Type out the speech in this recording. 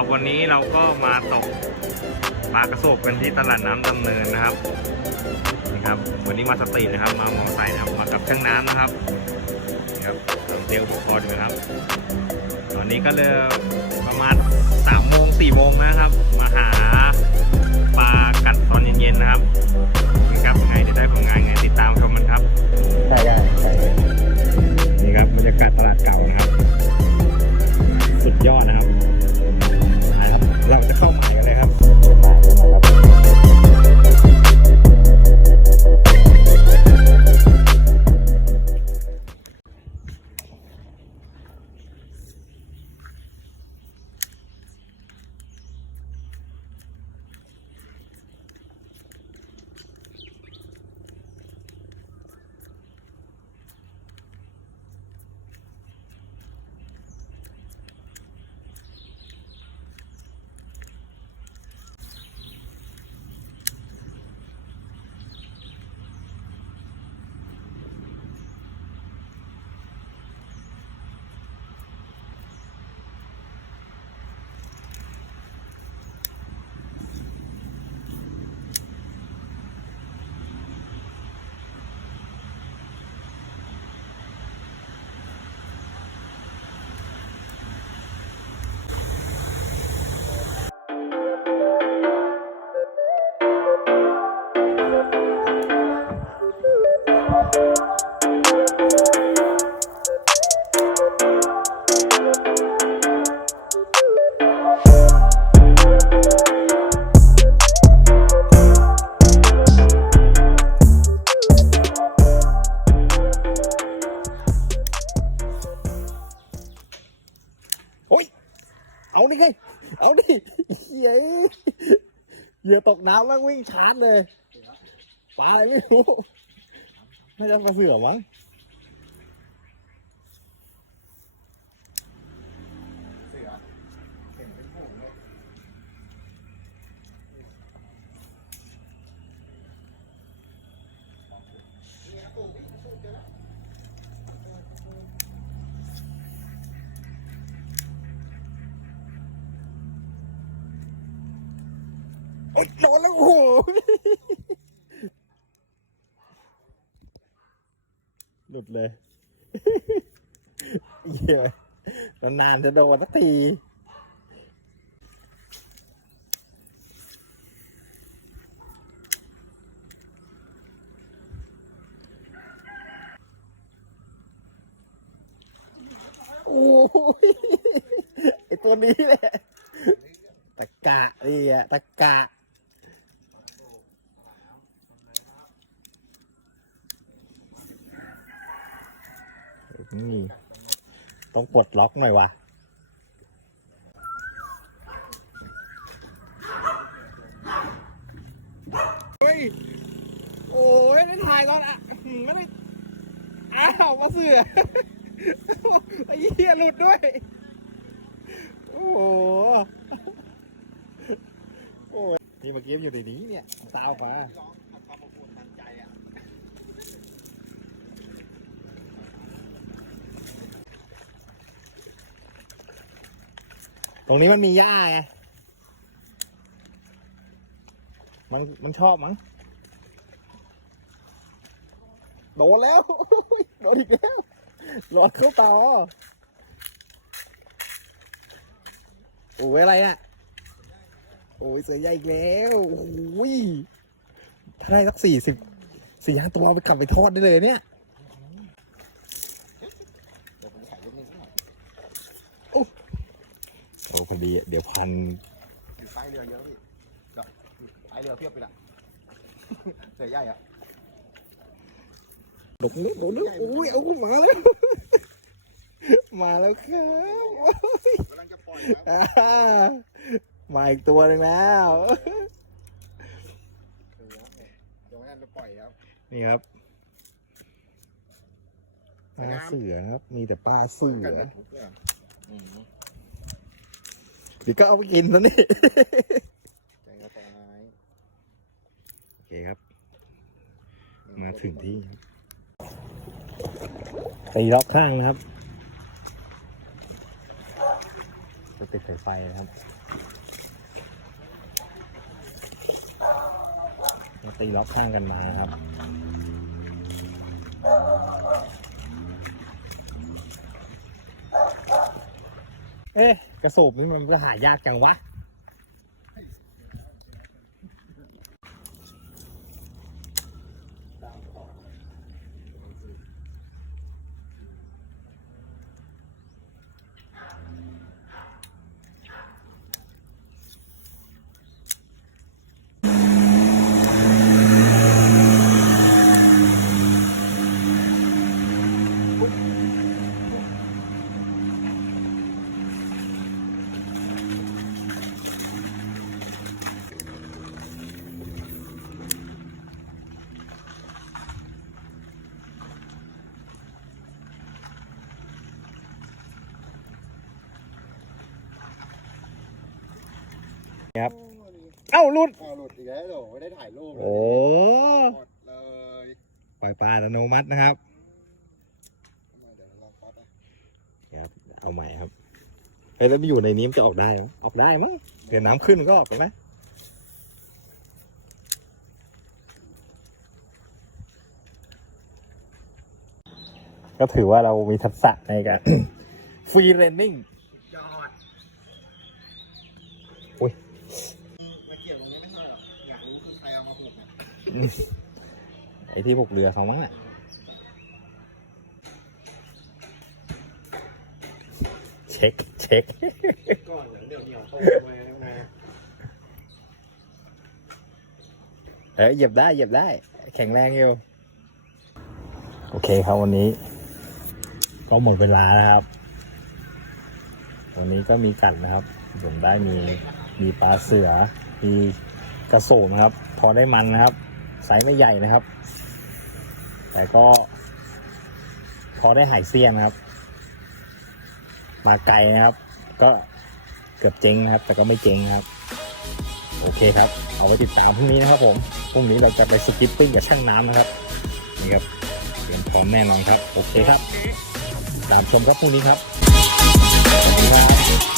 ครับวันนี้เราก็มาตกปลากระโศกกันที่ตลาดน้ำดำเนินนะครับนี่ครับ วันนี้มาสตรีทนะครับ มามอไซค์นะครับมากับเครื่องน้ำนะครับนี่ครับเราเตรียมอุปกรณ์อยู่นะครับ ตอนนี้ก็เลยประมาณสามโมงสี่โมงนะครับ มาหาปลากัดตอนเย็นๆนะครับนี่ครับยังไงจะได้ผลงานไงติดตามชมมันครับได้ได้ได้นี่ครับบรรยากาศตลาดเก่านะครับ เอาดิไงเอาดิเย้เหยื่อตกน้ำแม่งวิ่งชาร์จเลยปลาอะไรไม่รู้ น่าจะปลาเสือมั้งโอ๊ยโดนแล้วโอ้โห ลุดเลยเหี้ยนานๆจะโดนสักทีโอ้ยไอตัวนี้แหละตะกะนี่อะตะกะ นี่ต้องปลดล็อกหน่อยวะเฮ้ย โอ้ยไม่ถ่ายก่อนอะไม่ได้อ้าวมาเสือไอ้เหี้ยหลุดด้วย โอ้โหโอ้นี่เมื่อกี้อยู่ในนี้เนี่ยตาออกมา ตรงนี้มันมีหญ้าไง มันมันชอบมั้ง โดนแล้ว โดนอีกแล้วหลอดเข้าต่อโอ้ยอะไรน่ะ โอ้ยเสือใหญ่อีกแล้วโอ้ยถ้าได้สักสี่สิบสี่ห้าตัวไปกลับไปทอดได้เลยเนี่ยโอ้โอ้ พอดีอะเดี๋ยวพันอยู่ใต้เรือเยอะพี่ก็ท้ายเรือเพียบไปละเสือใหญ่อะดกนึกดกนึกโอ้ยเอามาแล้ว มาแล้วครับกำลังจะปล่อยแล้วอ่ามาอีกตัวหนึ่งแล้วเดี๋ยวแม่จะปล่อยครับ นี่ครับปลาเสือครับ มีแต่ปลาเสือ กันกันทุกเรื่อง เดี๋ยวก็เอาไปกินซะนี่ใจกระต่ายโอเคครับ มาถึงที่ตีรอบข้างนะครับจะติดสายไฟนะครับมาตีล็อกข้างกันมาครับ เอ๊ะกระสูบนี่มันจะหายากจังวะ ครับ เอ้าหลุดอ้าวหลุดอีกแล้วเหรอไม่ได้ถ่ายรูปโอ้ หมดเลยปล่อยปลาอัตโนมัตินะครับทำไมเดี๋ยวลองป๊อปอะครับเอาใหม่ครับเฮ้ยแล้วไปอยู่ในนี้มันจะออกได้ไหมออกได้มั้งเดี๋ยวน้ำขึ้นมันก็ออกไหมก็ถือว่าเรามีทักษะในการ ฟรีเรนนิ่ง ยอด อุ๊ย มาเกี่ยวตรงนี้ไม่ใช่หรออยากรู้คือใครเอามาผูกเนี่ย ไอ้ที่พวกเรือเขามั้งน่ะเช็คเช็คก่อนเดี๋ยวเดี๋ยวตกมานะเออเหยียบได้เหยียบได้ แข็งแรงอยู่ โอเคครับวันนี้ ก็หมดเวลาแล้วครับ วันนี้ก็มีกัดนะครับ ผมได้มีมีปลาเสือ มีกระโสมนะครับ พอได้มันนะครับ ไซส์ไม่ใหญ่นะครับ แต่ก็ พอได้หายเสี้ยนนะครับ มาไกลนะครับ ก็เกือบเจ๊งนะครับ แต่ก็ไม่เจ๊งครับ โอเคครับ เอาไว้ติดตามพรุ่งนี้นะครับผมพรุ่งนี้เราจะไปสกิปปิ้งกับช่างน้ำนะครับนี่ครับเตรียมพร้อมแน่นอนครับ โอเคครับ ตามชมครับพรุ่งนี้ครับสวัสดีครับ